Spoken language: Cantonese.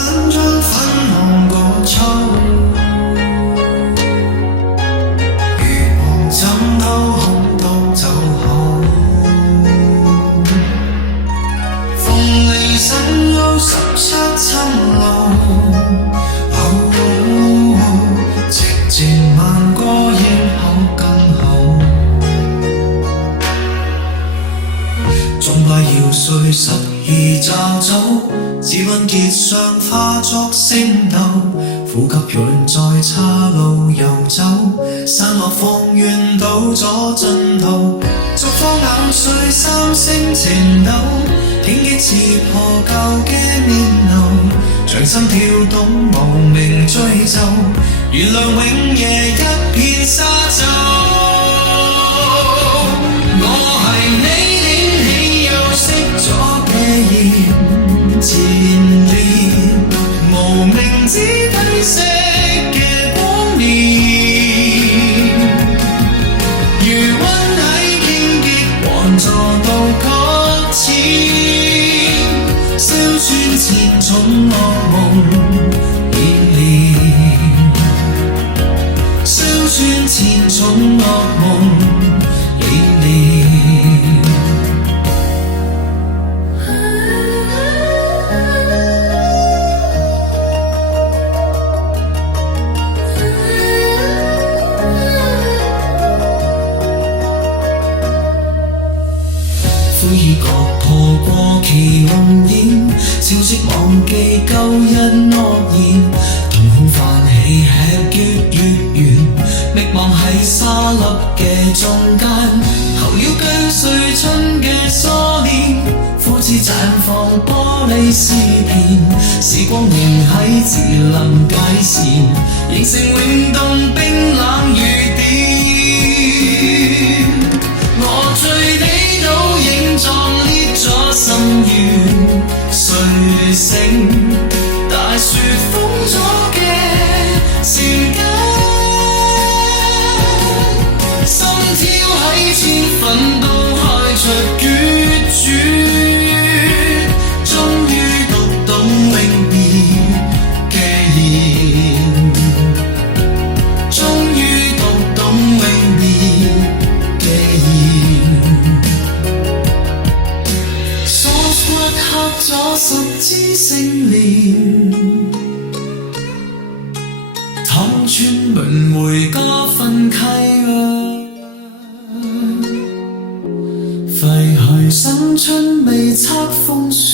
粉妝粉紅個秋，如望枕頭空當酒後，鳳梨新屋17層樓，寂靜慢歌應可更好。鐘擺搖碎12罩酒，指溫結上化作星斗，呼吸讓在岔路遊走，散落放願到左盡頭，燭光咬碎3星情竇，天機刺破舊嘅面流，掌心跳動無名追咒，原諒永夜一片沙洲。我係你點起又熄咗嘅燃前年，無名指褪色嘅光年，餘溫喺荊棘還坐到擱淺，燒穿千種惡夢連連，燒穿千種惡夢連連。灰衣角破過期雲煙，潮汐忘記舊日諾言，瞳孔泛起吃月圓，覓望喺沙粒嘅中間，候鳥鋸碎春嘅梳鏈，枯枝綻放玻璃絲片，時光凝喺自臨界線，形成永凍冰冷雨點。我醉地倒影壯烈咗心願，睡醒大雪封咗嘅時間，心跳喺千分都開出決絕，終於讀懂永別嘅言，終於讀懂永別嘅言，鎖骨刻咗10支星鏈，湯川輪迴加分契廢墟生春未測風雪。